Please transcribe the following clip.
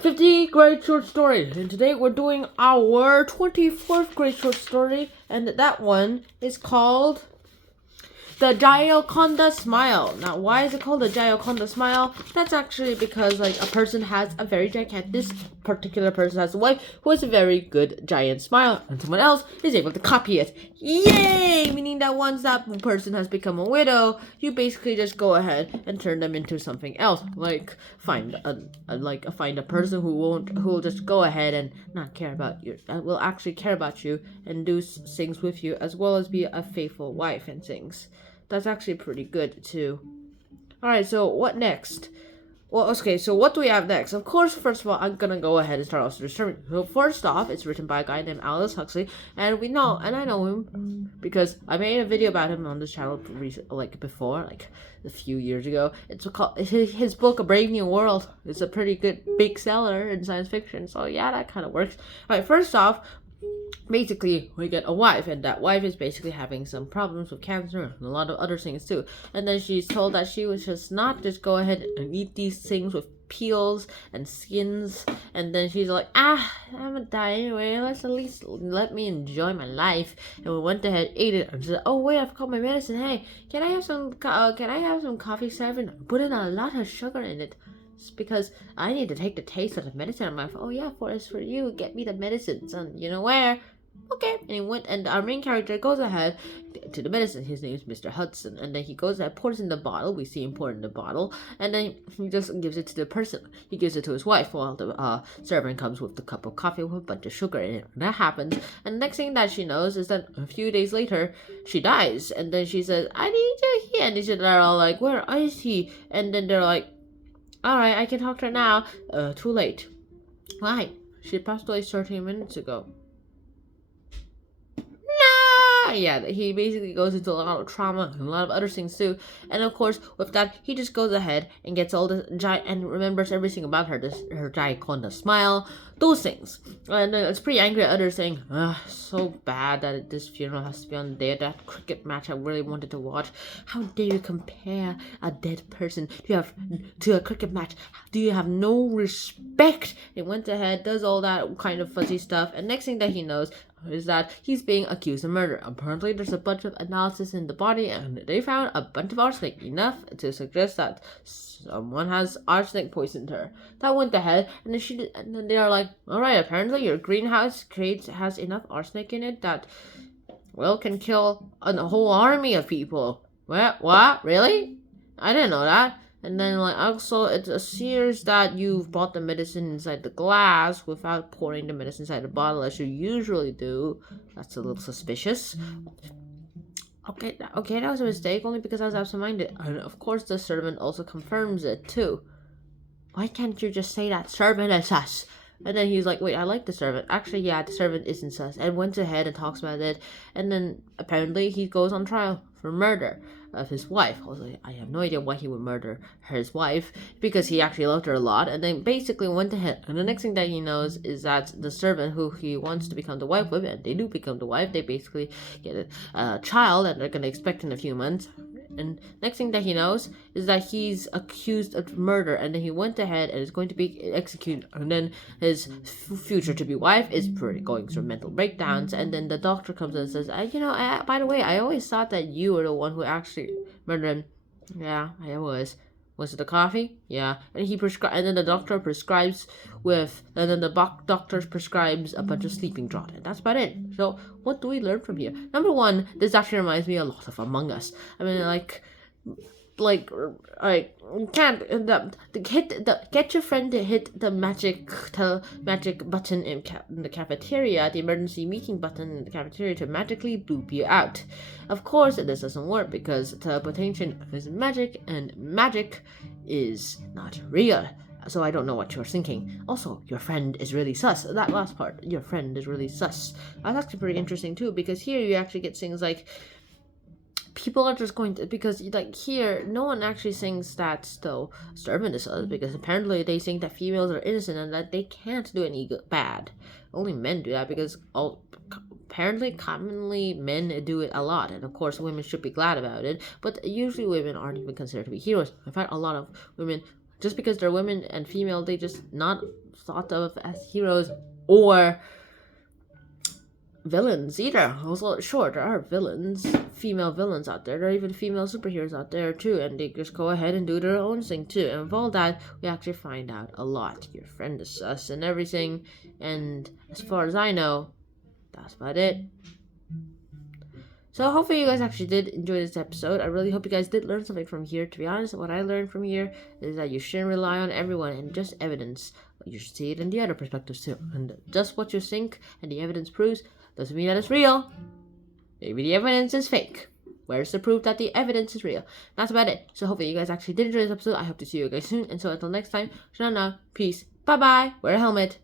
50 great short stories, and today we're doing our 24th great short story, and that one is called The Gioconda Smile. Now, why is it called the Gioconda Smile? That's actually because, a person has a very gigantic, this particular person has a wife who has a very good giant smile, and someone else is able to copy it. Yay! Meaning that once that person has become a widow, you basically just go ahead and turn them into something else. Like, find a person who will just go ahead and not care about you, will actually care about you and do things with you, as well as be a faithful wife and things. That's actually pretty good, too. Alright, so what next? Well, okay, so what do we have next? Of course, first of all, I'm gonna go ahead and start off with the So first off, it's written by a guy named Aldous Huxley, and I know him because I made a video about him on this channel before, a few years ago. It's called his book, A Brave New World. It's a pretty good big seller in science fiction, so yeah, that kind of works. Alright, first off, basically we get a wife, and that wife is basically having some problems with cancer and a lot of other things too, and then she's told that she was just not just go ahead and eat these things with peels and skins, and then she's like, I'm gonna die anyway, let's at least let me enjoy my life. And we went ahead, ate it, and said, oh wait, I've got my medicine. Hey, can I have some coffee 7? Put in a lot of sugar in it. It's because I need to take the taste of the medicine. I'm like, oh yeah, it's for you. Get me the medicine, son. You know where? Okay. And he went, and our main character goes ahead to the medicine. His name is Mr. Hudson. And then he goes ahead, pours in the bottle. We see him pour in the bottle. And then he just gives it to the person. He gives it to his wife while the servant comes with the cup of coffee with a bunch of sugar in it. And that happens. And the next thing that she knows is that a few days later, she dies. And then she says, I need you here. And they're all like, where is he? And then they're like, alright, I can talk to her now. Too late. Why? She passed away 13 minutes ago. No! Yeah, he basically goes into a lot of trauma and a lot of other things too. And of course, with that, he just goes ahead and gets all the and remembers everything about her, her Gioconda smile, those things. And it's pretty angry at others, saying, so bad that this funeral has to be on the day of that cricket match I really wanted to watch. How dare you compare a dead person to a cricket match? Do you have no respect? He went ahead, does all that kind of fuzzy stuff, and next thing that he knows is that he's being accused of murder. Apparently, there's a bunch of analysis in the body, and they found a bunch of arsenic, enough to suggest that someone has arsenic poisoned her. That went ahead, and then they are like, all right, apparently your greenhouse has enough arsenic in it that, well, can kill a whole army of people. What? Really? I didn't know that. And then, also, it appears that you've brought the medicine inside the glass without pouring the medicine inside the bottle as you usually do. That's a little suspicious. Okay, that was a mistake, only because I was absent-minded. And of course, the servant also confirms it, too. Why can't you just say that servant is sus? And then he's like, wait, I like the servant. Actually, yeah, the servant isn't sus. And went ahead and talks about it. And then, apparently, he goes on trial for murder of his wife. I have no idea why he would murder his wife, because he actually loved her a lot. And then basically went ahead, and the next thing that he knows is that the servant who he wants to become the wife with, and they do become the wife, they basically get a child that they're going to expect in a few months. And next thing that he knows is that he's accused of murder, and then he went ahead and is going to be executed. And then his future to be wife is going through mental breakdowns. And then the doctor comes in and says, by the way, I always thought that you were the one who actually murdered him. Yeah, I was. Was it the coffee? Yeah. And then the doctor prescribes a bunch of sleeping draught, and that's about it. So what do we learn from here? Number one, this actually reminds me a lot of Among Us. I mean, you can't get your friend to hit the magic button in the cafeteria, the emergency meeting button in the cafeteria, to magically boop you out. Of course, this doesn't work because teleportation is magic, and magic is not real. So I don't know what you're thinking. Also, your friend is really sus. That last part, your friend is really sus. That's actually pretty interesting too, because here you actually get things like, people are just going to, because here no one actually thinks that the servant is sus, because apparently they think that females are innocent and that they can't do any bad. Only men do that, because apparently commonly men do it a lot, and of course women should be glad about it, but usually women aren't even considered to be heroes. In fact, a lot of women Just because they're women and female, they just not thought of as heroes or villains either. Also, sure, there are villains, female villains out there. There are even female superheroes out there too, and they just go ahead and do their own thing too. And with all that, we actually find out a lot. Your friend is sus and everything. And as far as I know, that's about it. So hopefully you guys actually did enjoy this episode. I really hope you guys did learn something from here. To be honest, what I learned from here is that you shouldn't rely on everyone and just evidence. But you should see it in the other perspectives too. And just what you think and the evidence proves doesn't mean that it's real. Maybe the evidence is fake. Where's the proof that the evidence is real? That's about it. So hopefully you guys actually did enjoy this episode. I hope to see you guys soon. And so until next time, shana, peace, bye-bye, wear a helmet.